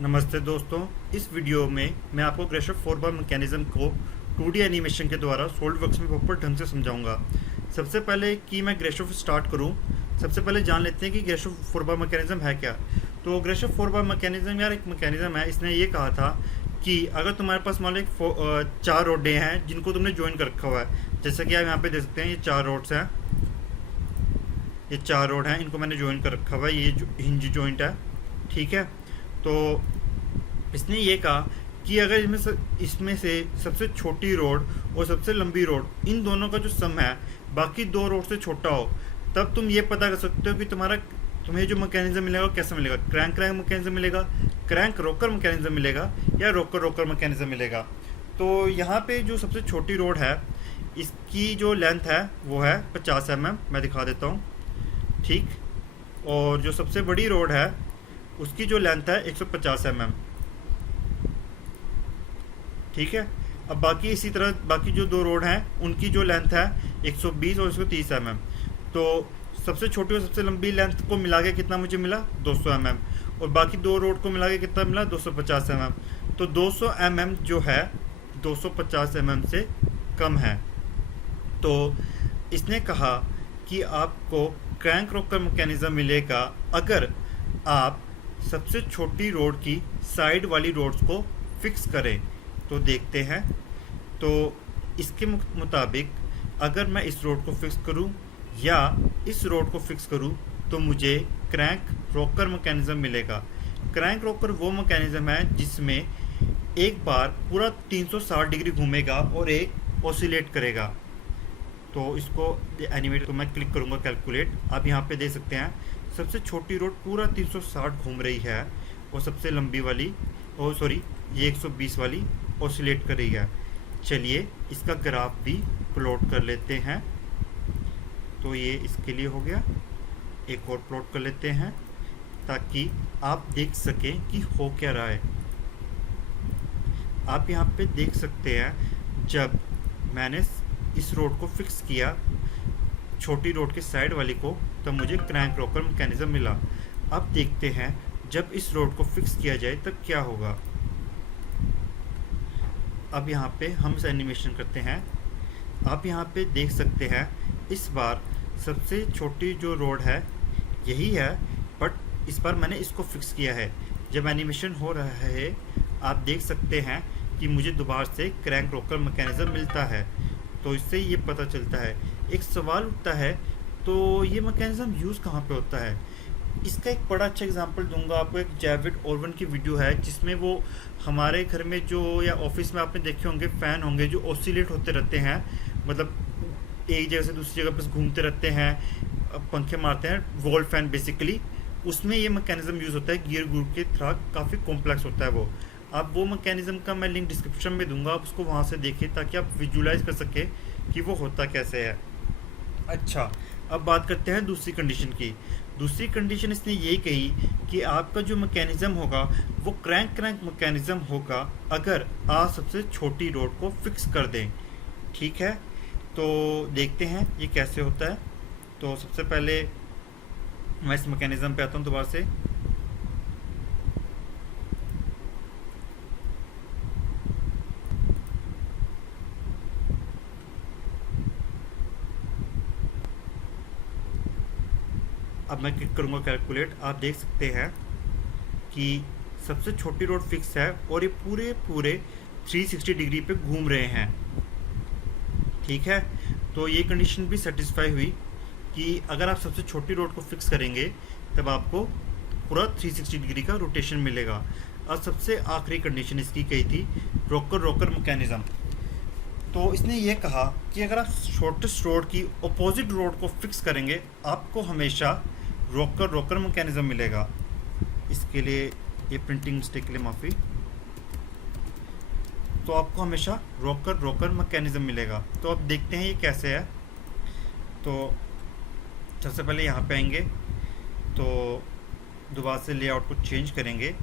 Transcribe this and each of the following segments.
नमस्ते दोस्तों। इस वीडियो में मैं आपको ग्रेशो 4 बार मैकेनिज्म को 2D एनिमेशन के द्वारा सॉलिडवर्क्स में प्रॉपर ढंग से समझाऊंगा। सबसे पहले कि मैं ग्रेशो स्टार्ट करूं, सबसे पहले जान लेते हैं कि ग्रेशो 4 बार मैकेनिज्म है क्या। तो ग्रेशो 4 बार मैकेनिज्म यार एक मैकेनिज्म है। इसने ये कहा था कि अगर तुम्हारे पास मान लो चार रोडें हैं जिनको तुमने ज्वाइन कर रखा हुआ है, जैसे कि आप यहाँ पे देख सकते हैं ये चार रोड्स हैं, ये चार रोड हैं, इनको मैंने ज्वाइन कर रखा हुआ है, ये हिंज जॉइंट है। ठीक है, तो इसने ये कहा कि अगर इसमें से सबसे छोटी रोड और सबसे लंबी रोड इन दोनों का जो सम है बाकी दो रोड से छोटा हो, तब तुम ये पता कर सकते हो कि तुम्हें जो मैकेनिज्म मिलेगा वो कैसा मिलेगा। क्रैंक क्रैंक मैकेनिज्म मिलेगा, क्रैंक रोकर मैकेनिज्म मिलेगा, या रोकर रोकर मैकेनिज्म मिलेगा। तो यहाँ पे जो सबसे छोटी रोड है इसकी जो लेंथ है वो है 50 mm, मैं दिखा देता हूँ। ठीक, और जो सबसे बड़ी रोड है उसकी जो लेंथ है 150 mm। ठीक है, अब बाकी इसी तरह बाकी जो दो रोड हैं उनकी जो लेंथ है 120 और 130 mm। तो सबसे छोटी और सबसे लंबी लेंथ को मिला के कितना मुझे मिला 200 mm, और बाकी दो रोड को मिला के कितना मिला 250 mm। तो 200 mm जो है 250 mm से कम है। तो इसने कहा कि आपको क्रैंक रोकर मैकेनिज्म मिलेगा अगर आप सबसे छोटी रोड की साइड वाली रोड्स को फिक्स करें। तो देखते हैं, तो इसके मुताबिक अगर मैं इस रोड को फिक्स करूं या इस रोड को फिक्स करूं तो मुझे क्रैंक रोकर मैकेनिज्म मिलेगा। क्रैंक रोकर वो मैकेनिज्म है जिसमें एक बार पूरा 360 डिग्री घूमेगा और एक ऑसिलेट करेगा। तो इसको एनिमेट, तो मैं क्लिक करूंगा कैलकुलेट। आप यहाँ पे देख सकते हैं सबसे छोटी रोड पूरा 360 घूम रही है और सबसे लंबी वाली, ओ सॉरी, ये 120 वाली ऑसिलेट कर रही है। चलिए इसका ग्राफ भी प्लॉट कर लेते हैं। तो ये इसके लिए हो गया, एक और प्लॉट कर लेते हैं ताकि आप देख सकें कि हो क्या रहा है। आप यहाँ पे देख सकते हैं जब मैंने इस रोड को फिक्स किया छोटी रोड के साइड वाली को, तब मुझे क्रैंक रोकर मैकेनिज्म मिला। अब देखते हैं जब इस रोड को फिक्स किया जाए तब क्या होगा। अब यहाँ पे हम इस एनिमेशन करते हैं। आप यहाँ पे देख सकते हैं इस बार सबसे छोटी जो रोड है यही है, बट इस बार मैंने इसको फिक्स किया है। जब एनिमेशन हो रहा है आप देख सकते हैं कि मुझे दोबारा से क्रैंक रोकर मैकेनिज्म मिलता है। तो इससे ये पता चलता है, एक सवाल उठता है तो ये मैकेनिज्म यूज़ कहाँ पे होता है। इसका एक बड़ा अच्छा एग्जांपल दूंगा आपको। एक जैविड ओरवन की वीडियो है जिसमें वो हमारे घर में जो या ऑफिस में आपने देखे होंगे फ़ैन होंगे जो ऑसिलेट होते रहते हैं, मतलब एक जगह से दूसरी जगह पर घूमते रहते हैं, पंखे मारते हैं, वॉल फैन बेसिकली। उसमें ये मैकेनिज्म यूज़ होता है, गियर गुर के थ्रा, काफ़ी कॉम्प्लेक्स होता है वो। आप वो मैकेनिज्म का मैं लिंक डिस्क्रिप्शन में दूंगा, आप उसको वहाँ से देखिए ताकि आप विजुलाइज कर सकें कि वो होता कैसे है। अच्छा, अब बात करते हैं दूसरी कंडीशन की। दूसरी कंडीशन इसने ये कही कि आपका जो मैकेनिज्म होगा वो क्रैंक क्रैंक मैकेनिज्म होगा अगर आप सबसे छोटी रोड को फिक्स कर दें। ठीक है, तो देखते हैं ये कैसे होता है। तो सबसे पहले मैं इस मैकेनिज्म पे आता हूँ दोबारा से। अब मैं क्लिक करूँगा कैलकुलेट। आप देख सकते हैं कि सबसे छोटी रोड फिक्स है और ये पूरे पूरे 360 डिग्री पे घूम रहे हैं। ठीक है, तो ये कंडीशन भी सेटिस्फाई हुई कि अगर आप सबसे छोटी रोड को फिक्स करेंगे तब आपको पूरा 360 डिग्री का रोटेशन मिलेगा। और सबसे आखिरी कंडीशन इसकी कही थी रोकर रोकर मैकेनिज्म। तो इसने ये कहा कि अगर आप शॉर्टेस्ट रोड की अपोजिट रोड को फिक्स करेंगे आपको हमेशा रोकर रोकर मैकेनिज्म मिलेगा। इसके लिए ये प्रिंटिंग मिस्टेक के लिए माफ़ी। तो आपको हमेशा रोकर रोकर मैकेनिज्म मिलेगा। तो अब देखते हैं ये कैसे है। तो सबसे पहले यहाँ पे आएंगे, तो दोबारा से लेआउट को चेंज करेंगे।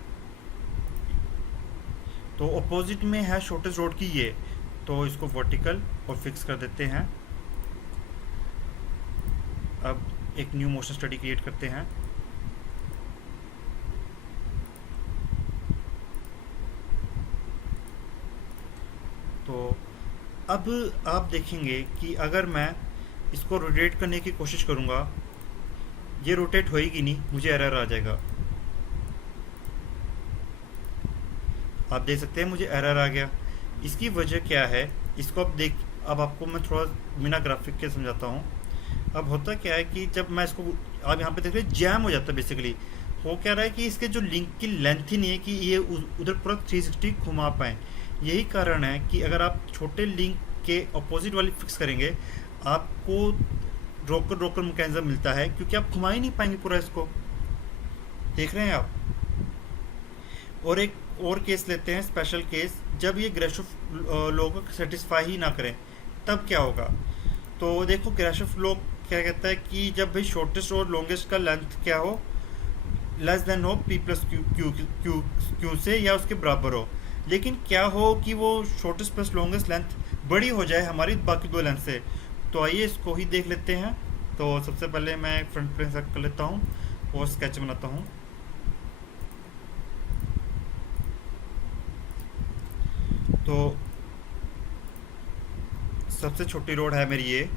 तो अपोजिट में है शॉर्टेस्ट रोड की ये, तो इसको वर्टिकल और फिक्स कर देते हैं। अब एक न्यू मोशन स्टडी क्रिएट करते हैं। अब आप देखेंगे कि अगर मैं इसको रोटेट करने की कोशिश करूँगा, ये रोटेट होएगी नहीं, मुझे एरर आ जाएगा। आप देख सकते हैं मुझे एरर आ गया। इसकी वजह क्या है, इसको अब आपको मैं थोड़ा बिना ग्राफिक के समझाता हूँ। अब होता क्या है कि जब मैं इसको, आप यहाँ पे देख रहे हैं जैम हो जाता है। बेसिकली हो क्या रहा है कि इसके जो लिंक की लेंथ ही नहीं है कि ये उधर पूरा 360 घुमा पाएँ। यही कारण है कि अगर आप छोटे लिंक के अपोजिट वाली फिक्स करेंगे, आपको रोकर मैकेनिज्म मिलता है, क्योंकि आप घुमा ही नहीं पाएंगे पूरा इसको। देख रहे हैं आप। और एक और केस लेते हैं, स्पेशल केस, जब ये ग्रेशोफ लॉ को सेटिस्फाई ही ना करें, तब क्या होगा। तो देखो ग्रेशोफ लॉ क्या कहता है कि जब भाई शॉर्टेस्ट और लॉन्गेस्ट का लेंथ क्या हो, लेस देन हो पी प्लस क्यू से या उसके बराबर हो। लेकिन क्या हो कि वो शॉर्टेस्ट प्लस लॉन्गेस्ट लेंथ बड़ी हो जाए हमारी बाकी दो लेंथ से। तो आइए इसको ही देख लेते हैं। तो सबसे पहले मैं फ्रंट प्लेन सेलेक्ट कर लेता हूँ और स्केच बनाता हूँ। तो सबसे छोटी रोड है मेरी ये,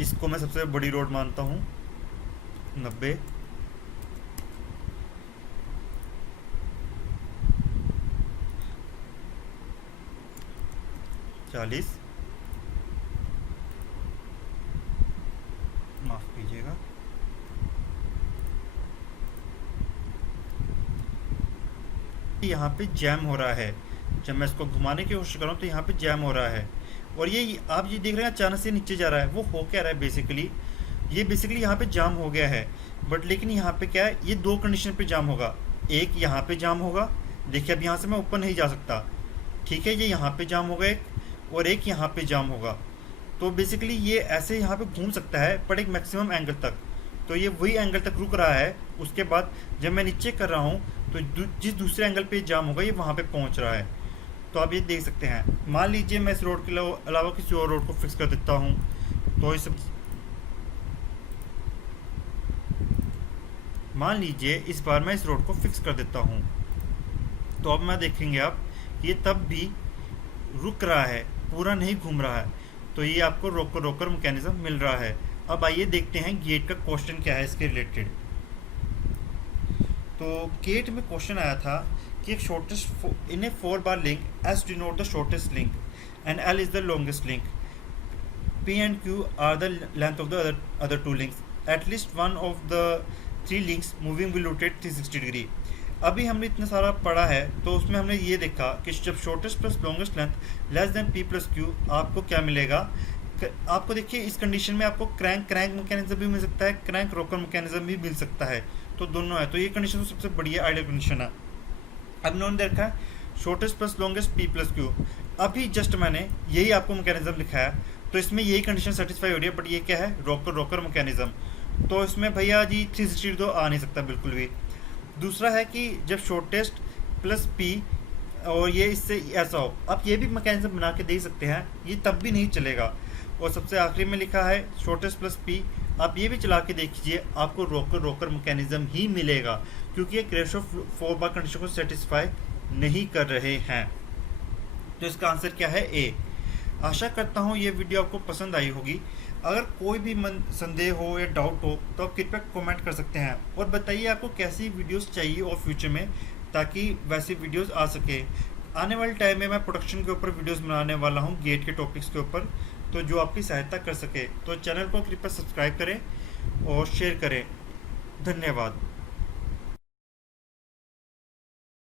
इसको मैं सबसे बड़ी रोड मानता हूँ। 90, 40, माफ कीजिएगा, यहाँ पे जैम हो रहा है। जब मैं इसको घुमाने की कोशिश कर रहा हूँ तो यहाँ पे जैम हो रहा है। और ये आप ये देख रहे हैं अचानक से नीचे जा रहा है। वो हो क्या रहा है बेसिकली, ये बेसिकली यहाँ पे जाम हो गया है। बट लेकिन यहाँ पे क्या है, ये दो कंडीशन पे जाम होगा। एक यहाँ पे जाम होगा, देखिए अब यहाँ से मैं ऊपर नहीं जा सकता, ठीक है। ये यहाँ पे जाम होगा एक, और एक यहाँ पे जाम होगा। तो बेसिकली ये ऐसे यहाँ पे घूम सकता है पर एक मैक्सिमम एंगल तक। तो ये वही एंगल तक रुक रहा है। उसके बाद जब मैं नीचे कर रहा हूँ तो जिस दूसरे एंगल पे जाम होगा ये वहाँ पे पहुँच रहा है। तो आप ये देख सकते हैं। मान लीजिए मैं इस रोड के अलावा किसी और रोड को फिक्स कर देता हूँ, तो इस मान लीजिए इस बार मैं इस रोड को फिक्स कर देता हूँ, तो अब मैं देखेंगे आप ये तब भी रुक रहा है, पूरा नहीं घूम रहा है। तो ये आपको रोकर मैकेनिज्म मिल रहा है। अब आइए देखते हैं गेट का क्वेश्चन क्या है इसके रिलेटेड। तो गेट में क्वेश्चन आया था कि एक shortest in a 4 bar link S denote the shortest link and L is the longest link, P and Q are the length of the other two links, at least one of the 3 links moving will rotate 360 degree. अभी हमने इतना सारा पढ़ा है, तो उसमें हमने ये देखा कि जब shortest plus longest length less than P plus Q, आपको क्या मिलेगा। आपको देखिए इस कंडीशन में आपको क्रैंक मैकेनिज्म भी मिल सकता है, क्रैंक रोकर मैकेनिज्म भी मिल सकता है। तो दोनों है। तो ये कंडीशन तो सबसे बढ़िया आइडियल कंडीशन है। अब उन्होंने देखा है shortest plus longest P plus Q. अभी जस्ट मैंने यही आपको मैकेनिज्म लिखाया, तो इसमें यही कंडीशन सेटिस्फाई हो रही है। बट ये क्या है, रोकर मैकेनिज्म। तो इसमें भैया जी 360 तो आ नहीं सकता बिल्कुल भी। दूसरा है कि जब शॉर्टेस्ट प्लस पी और ये इससे ऐसा हो, आप ये भी मैकेनिज्म बना के दे सकते हैं, ये तब भी नहीं चलेगा। और सबसे आखिरी में लिखा है शॉर्टेस्ट प्लस पी, आप ये भी चला के देखिए, आपको रोकर मैकेनिज्म ही मिलेगा, क्योंकि ये ग्रेशोफ 4 बार कंडीशन को सेटिस्फाई नहीं कर रहे हैं। तो इसका आंसर क्या है, ए। आशा करता हूँ ये वीडियो आपको पसंद आई होगी। अगर कोई भी संदेह हो या डाउट हो तो आप कृपया कमेंट कर सकते हैं और बताइए आपको कैसी वीडियोस चाहिए और फ्यूचर में, ताकि वैसी वीडियोस आ सके। आने वाले टाइम में मैं प्रोडक्शन के ऊपर वीडियोस बनाने वाला हूं, गेट के टॉपिक्स के ऊपर, तो जो आपकी सहायता कर सके। तो चैनल को कृपया सब्सक्राइब करें और शेयर करें। धन्यवाद।